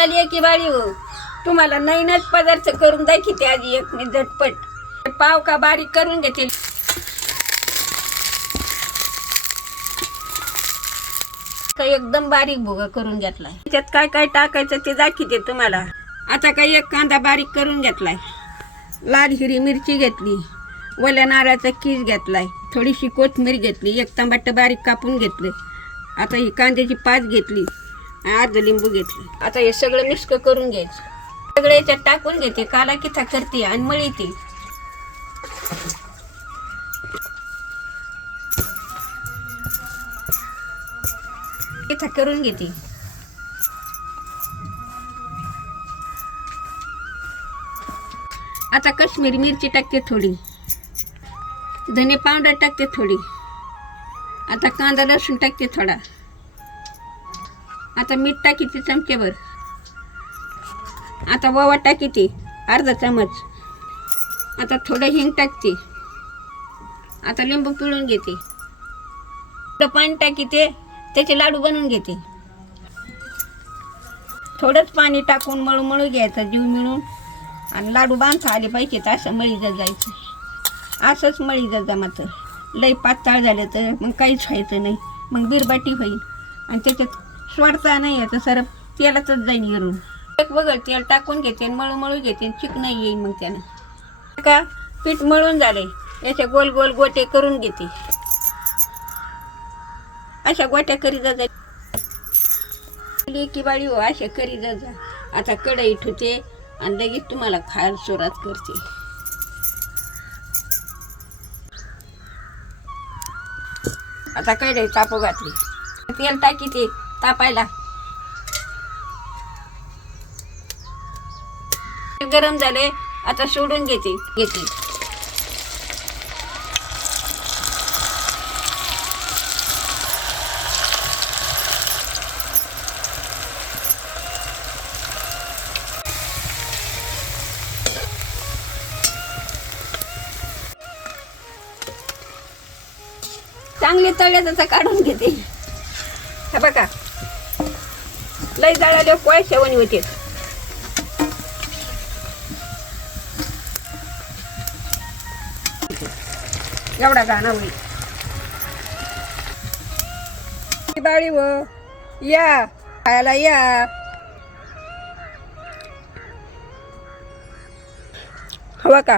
झाली की बाळी हो? तुम्हाला नवीनच पदार्थ करून दाखवते आजी एक मी झटपट. पाव का बारीक करून घेते एकदम बारीक भुगा करून घेतलाय? त्याच्यात काय काय टाकायचं ते दाखवते तुम्हाला. आता काही एक कांदा बारीक करून घेतलाय. लाल हिरी मिरची घेतली. ओल्या नारळाचा कीस घेतलाय. थोडीशी कोथमीर घेतली. एक टमाट बारीक कापून घेतले. आता ही कांद्याची पाच घेतली. अर्ध लिंबू घेतली. आता हे सगळं मिक्स करून घ्यायचं. सगळं याच्यात टाकून घेते काला किथा करते आणि मळीते. किथा करून घेते. आता कश्मीरी मिरची टाकते थोडी. धने पावडर टाकते थोडी. आता कांदा लसूण टाकते थोडा. आता मीठ टाकीते चमचेभर. आता ओवा टाकीते अर्धा चमच. आता थोडं हिंग टाकते. आता लिंबू पिळून घेते. थोडं पाणी टाकीते त्याचे लाडू बनवून घेते. थोडंच पाणी टाकून मळू मळू घ्यायचं जीव मिळून. आणि लाडू बांधता आले पाहिजे तर असं मळी जायचं. असंच मळी जात जा मात्र. लई पातळ झालं तर मग काहीच व्हायचं नाही. मग बिरबाटी होईल. आणि त्याच्यात स्वाडता नाही याचं सर तेलातच जाईल गिरून एक बघल तेल टाकून घेते आणि मळू मळू घेते आणि चिक नाही येईल मग त्यानं. का? पीठ मळून झाले याच्या गोल गोल गोटे करून घेते. अशा गोट्या करी जा की बाळी हो अशा करी जा आता कढई ठेवते आणि लगेच तुम्हाला फार सुरुवात करते. आता कढई तापू घातली. तेल टाकी ते तापायला. गरम झाले आता सोडून घेते. घेते. चांगले तळ्यात त्याचा काढून घेते. हे बघा. लय जळाले पोय शेवणी होते. एवढा गाणावली बाळी व हो, या खायला या. हवा का?